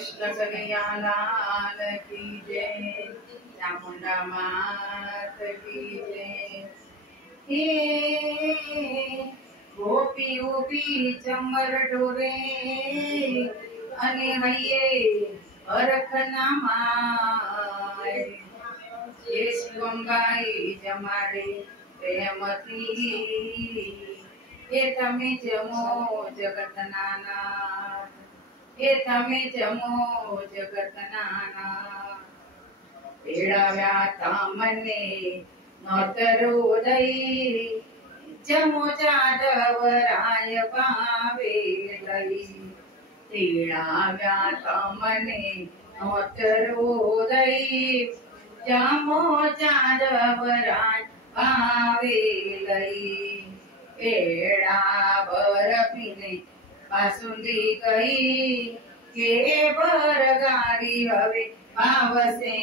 कृष्ण कन्हैया लाल की जय, चामुंडा मात की जय। हे गोपी उभी चंबर डोरे અને હૈયે અરખના માય એ શિવંબાઈ જમાડે પ્રેમથી એ તમે જમો જગતના નાથ એ તમે જમો જગતના નાથ તેડાવ્યા તમને નોતરો દઈ જમો જાદવરાય પાવે લઈ તેડાવ્યા તમને નોતરો દઈ જમો જાદવરાય પાવે લઈ પેડા બરફીને બાસુંદી કહી કે બરગારી હવે આવશે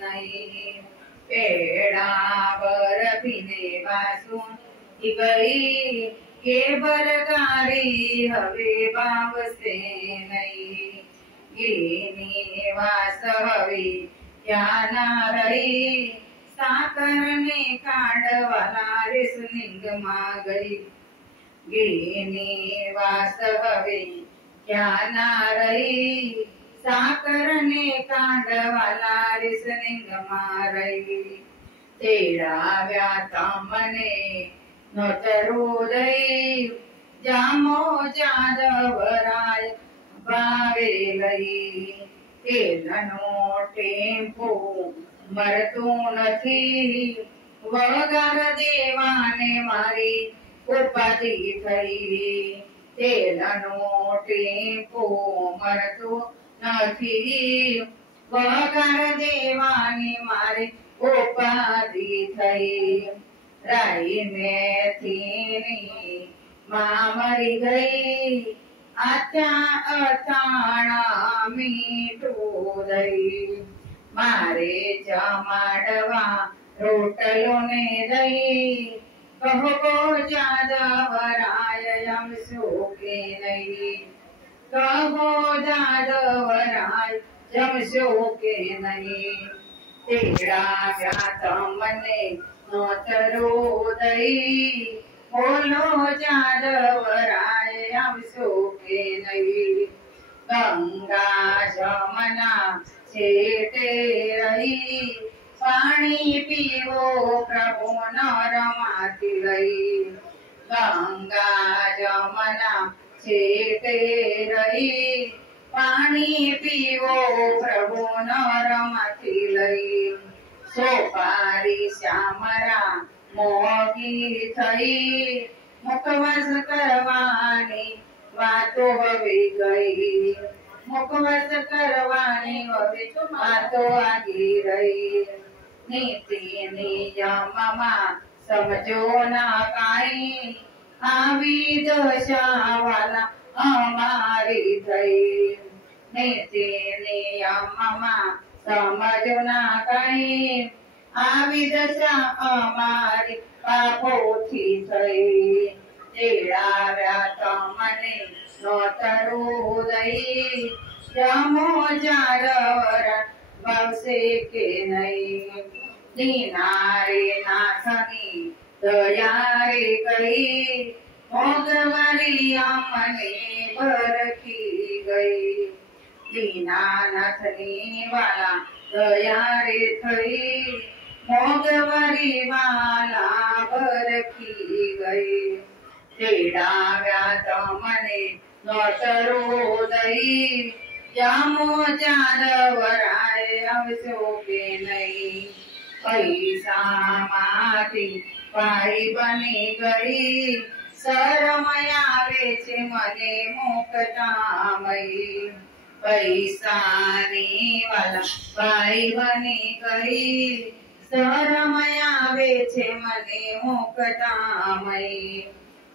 નહીં પેડા બરફીને બાસુંદી કહી કે બરગારી હવે આવશે નહીં ગીની વાસ હવે ક્યાં ના રહી સાકરને કાઢવાલા રેસલિંગમાં ગઈ ગીની વાસ હવે ક્યાં ના રહી સાકરને કાઢવાલા રેસલિંગમાં રહી તેડાવ્યા તમને નોતરો દઈ જામો જાદવરાય ભાવે લઈ તેલનો ટેમ્પો મરતું નથી વગાર દેવાને મારી ઉપાધિ થઈ તેલનો ટેમ્પો મરતું નથી વગાર દેવાની મારી ઉપાધિ થઈ રાઈ મેથીની માં મરી ગઈ અથાણા મીઠું દઈ મારે જમાડવા રોટલો ને દઈ કહો જાદવરાય જમશો કે નહીં કહો જાદવરાય જમશો કે નહીં તેડાવ્યા તમને નોતરો દઈ બોલો જાદવરાય આવશો કે નહીં ગંગા જમના છેટે રહી પાણી પીવો પ્રભુ નરમાંથી લઈ ગંગા જમના છેટે રહી પાણી પીવો પ્રભુ નરમાંથી લઈ સોપારી શ્યામરા મોગી થઈ મુખવાસ કરવાની વાતો હવે ગઈ મુખવાસ કરવાની હવે વાતો આગી રહી નીતિ નિયમમાં સમજો ના કાઈ આવી દશાવાલા અમારી થઈ નીતિ નિયમમાં સમજો ના કાઈ આવી દશા અમારી પાપોથી થઈ તેડાવ્યા તમને નોતરો દઈ જમો જાદવરાય ભાવશે કે નહીં દીનારે નાથની દયા રે કહી મોગવારી અમને બરખી ગઈ દીનાનાથની વાલા દયા રે થઈ મોગવારી વાલા બરખી ગઈ તેડાવ્યા તમને નોતરો દઈ જામો જાદવરાય આવશો કે નહીં પૈસામાંથી ભાઈ બની ગઈ શરમ આવે છે મને મુકતામય પૈસાની વાલા ભાઈ બની ગઈ શરમ આવે છે મને મુકતામય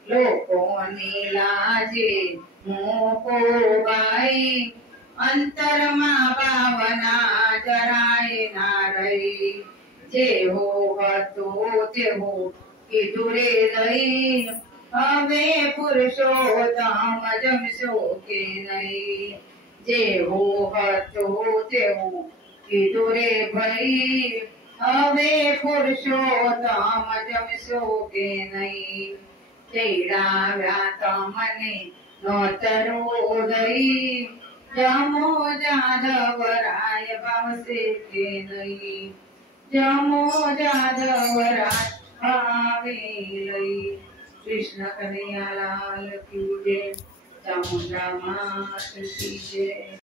લોકોની લાજે મૂકો બાઈ અંતરમાં ભાવના જરાય ના રહી જેવો હતો તેવો કીધું રે દઈ હવે પુરુષોત્તમ જમશો કે નહીં જેવું હતું તેવું કીધું રે ભાઈ હવે પુરુષોત્તમ જમશો કે નહીં તેડાવ્યા તમને નોતરો દઈ જમો જાદવરાય ભાવશે કે નહીં જમો જાદવરાય ભાવે લઈ કૃષ્ણ કનૈયાલાલ કી જય ચામુંડા માત કી જય।